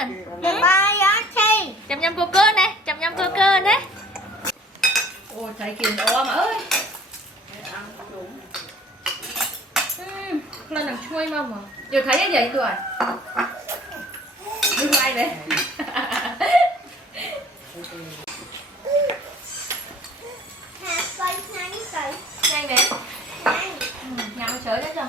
chưa? Chăm chăm cô cơ này, chăm chăm cô cơ đấy. Ôi thấy kìa ố mà ơi. Lần đằng chui mà. Giờ thấy cái gì rồi? Đứng lại đấy. Nhanh đấy. Nhắm sới đấy chưa?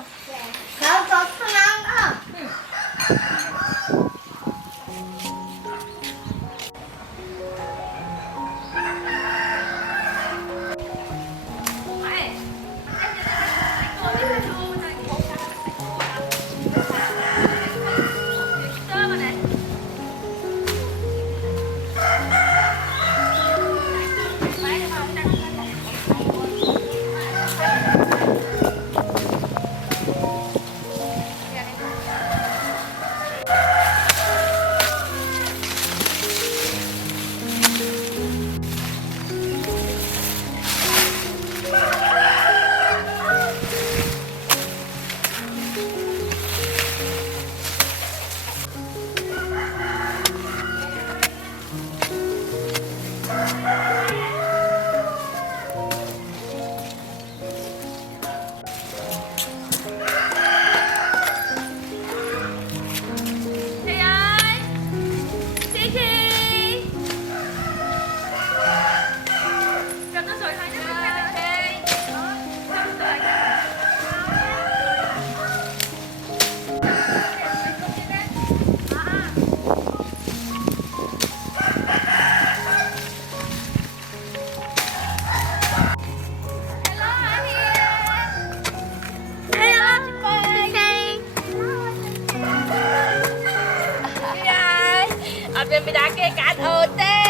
Bên bị đá kia cát ơi tê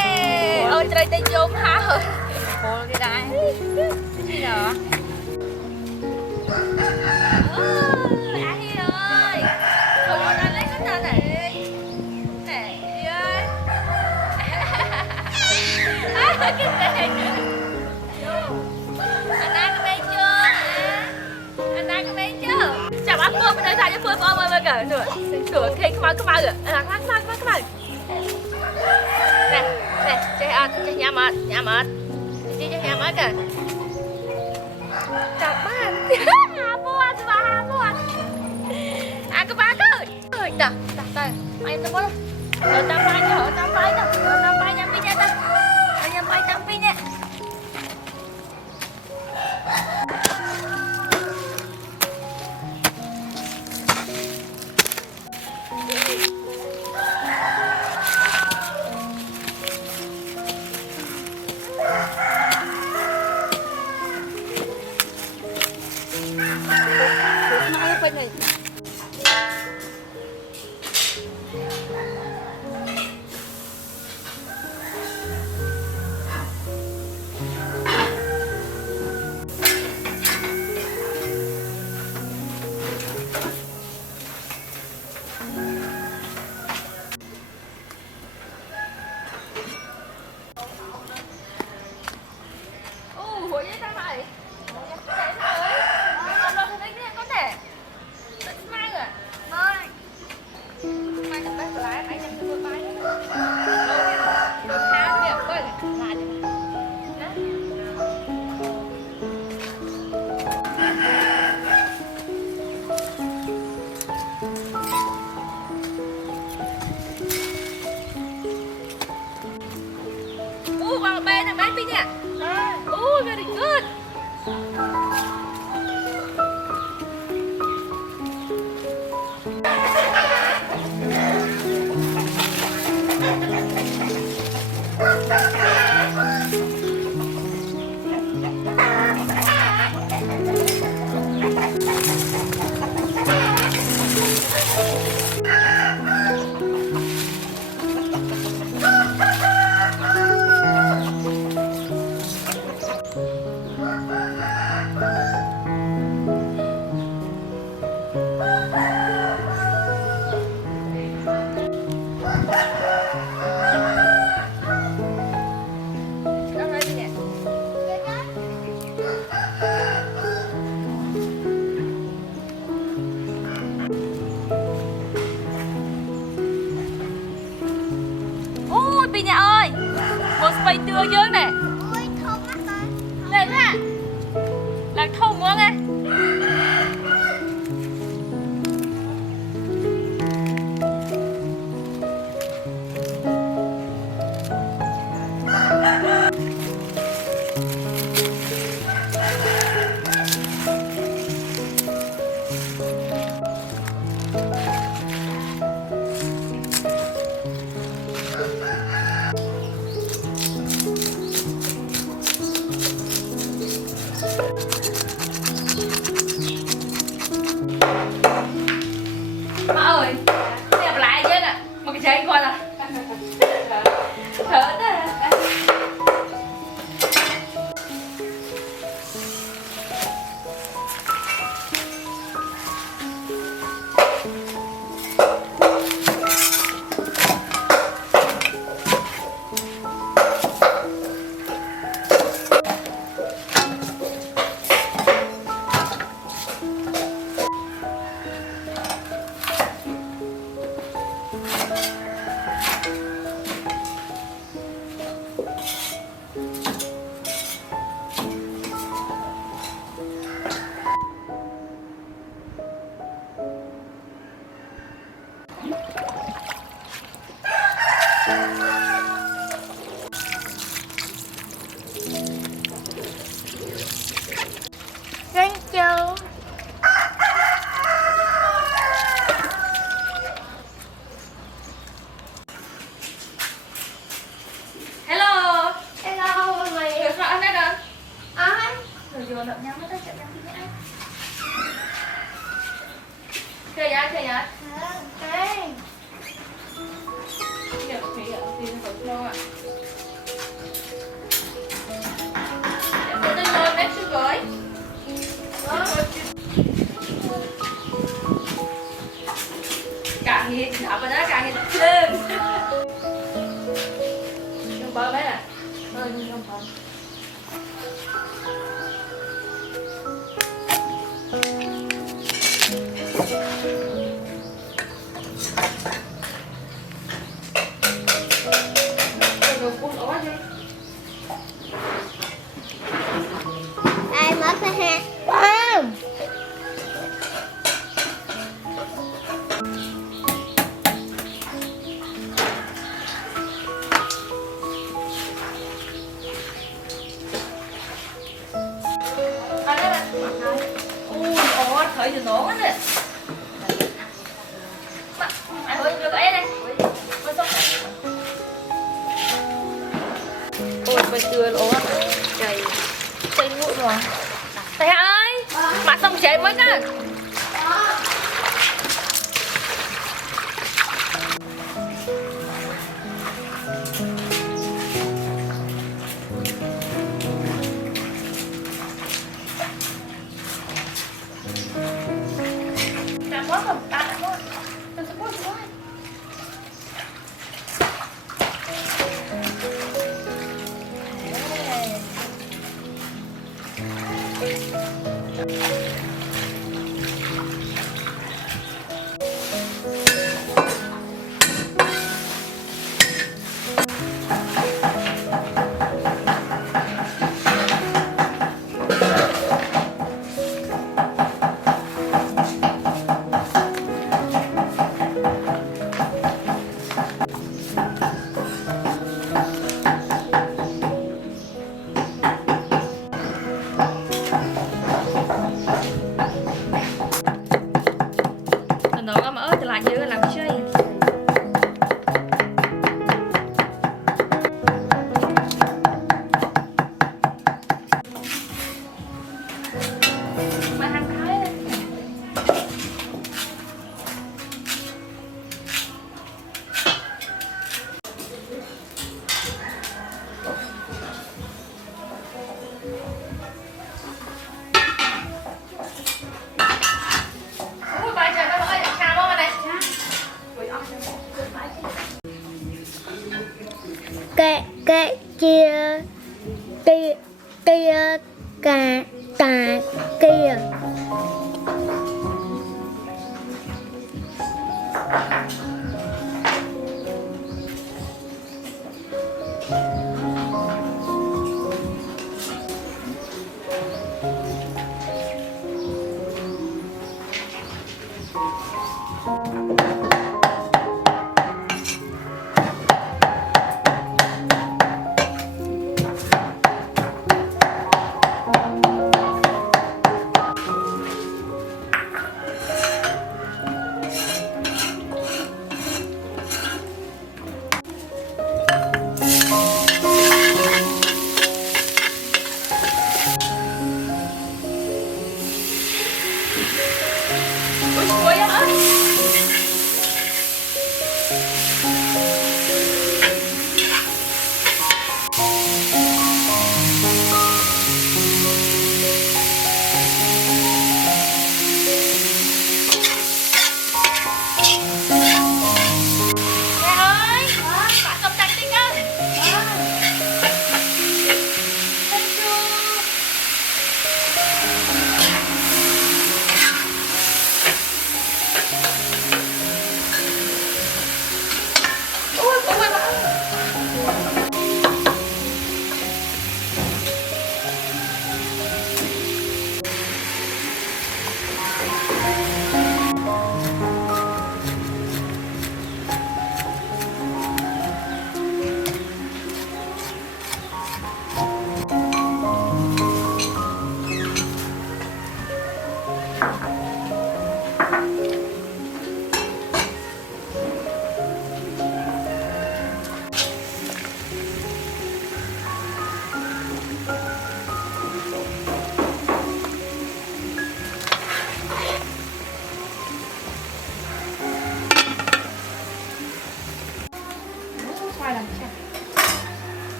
ơi trời tê vô hả ơi cô cái đá cái gì đó Á Hi ơi cô đang lấy cái nào này nè Hi ơi cái gì anh ăn cái mấy chưa anh ăn cái mấy chưa chào bác Phương bên đây thay cho Phương ôm ơi cả rồi sửa khi không bao rồi các bạn nè chơi nhà mệt chơi nhà mệt kìa chào bạn hà buồn các bạn ơi đập tay anh tao muốn tao bay nhắm pin nha ta nhắm bay nhắm pin nha này ủa vậy sao vậy? Vào bên này mấy pin nè. Very good. Bye. nè ơi. Một spray tưa dương nè. Lên ha. Là thùng quá nghe. Má ơi, đẹp lại chứ nè. Một cái chén coi nè. Thở đó. Thank you. Hello. Hello, mày. Được rồi, anh đây rồi. Ai? Rồi vô đợi nhau mới tới chậm nhau đi nhé. Chơi vậy, chơi vậy. Đây. Giờ thì ở thì nó còn lâu ạ. Em tôi lên bếp sư gửi. Càng nghiệt, đạp vào đó càng nghiệt lên. Không bơ bé nè. Không bơ. Ai mất rồi ha? Không. Anh đó nè. Ui, ôi, khởi từ nổ hết nè. Anh ơi, đưa cái này. Ôi, phải tươi lỗ á. Trời, chạy mũi rồi. Thầy Hạ ơi, mặt xong chạy mới nè. Đã mất rồi, đã mất. Tôi sẽ mất rồi. cái chia tia tia cà tà kia.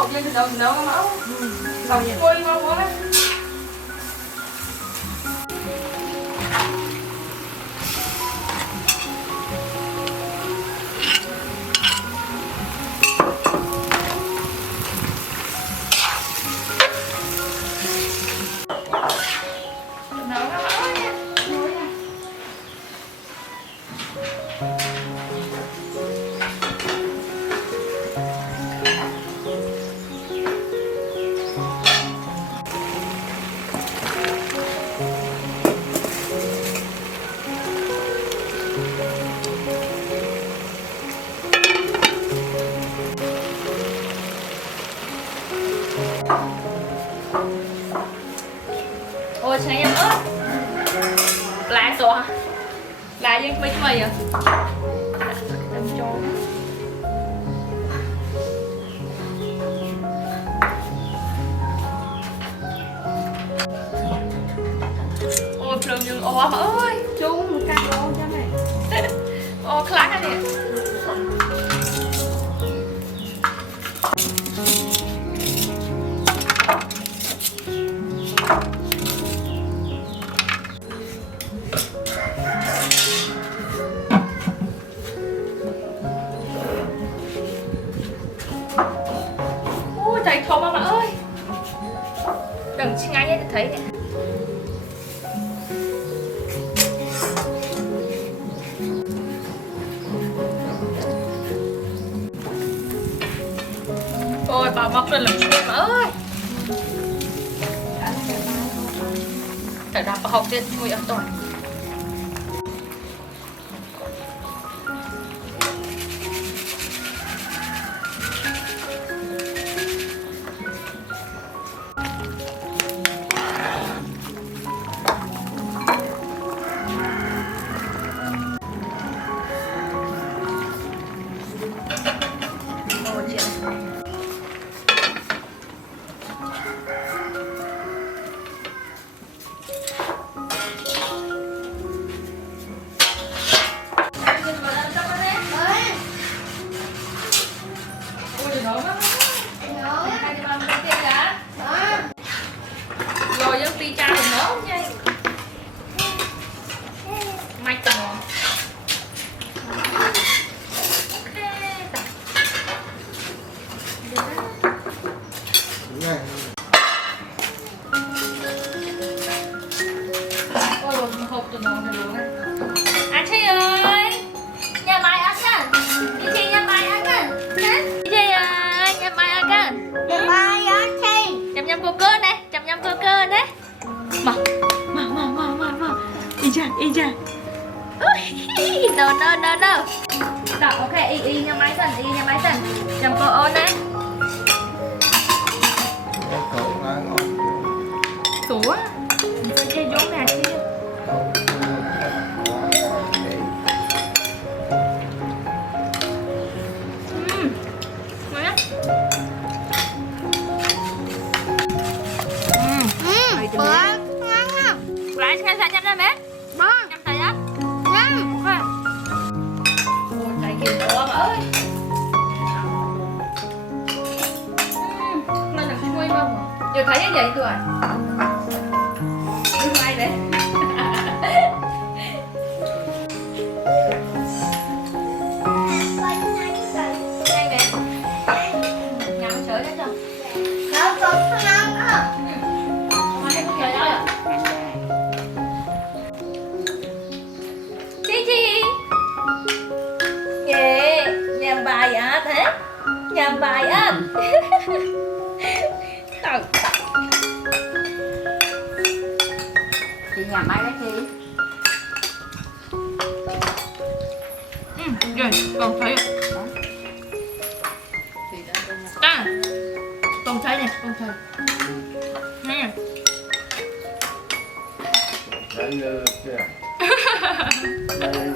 hộp lên từ đầu nấu cái mẫu lòng chuối ngon quá. Ôi sáng em ớt lá số hả? Lá dân mấy mày à? Đâm cho ôi plum dương ô ơi chung một cà rô cho này ô khá cái này chạy thô mà ơi đừng ngay ấy thấy nè ôi bảo mọc lên làm chuyện mà ơi tại đó học tiền chui an toàn rồi dân pi cha thì nấu nha mạch tao ôi rồi hộp tụi nó này luôn anh chị ơi nhà mày ăn à đi chị nhà mày ăn à đi chị ơi nhà mày ăn à Nhà mai ăn chi? chăm chăm cô cơ này chăm chăm cô cơ đấy mà đi ra ôi no no. Rồi, ok, y nha máy xanh, chồng cô ôn đấy. Sủa, mình sẽ chơi giống nè chứ. Ngon á. Lại xem sao nhanh lên bé. Nhanh tay á. Ok. Ôi, tay kìa nữa bà ơi. Nó nằm xuôi không? Giờ thấy như vậy rồi. Đưa mai đấy. Nhanh bé. Nhắm sợi hết rồi. Mai không trời đâu ạ. Chi. Ghê, nhầm bài á thế. Nhầm bài á. Chị nhà máy đó chị. Rồi, còn thấy à, con thấy nè, con thấy nè. Đấy như kìa. Đây,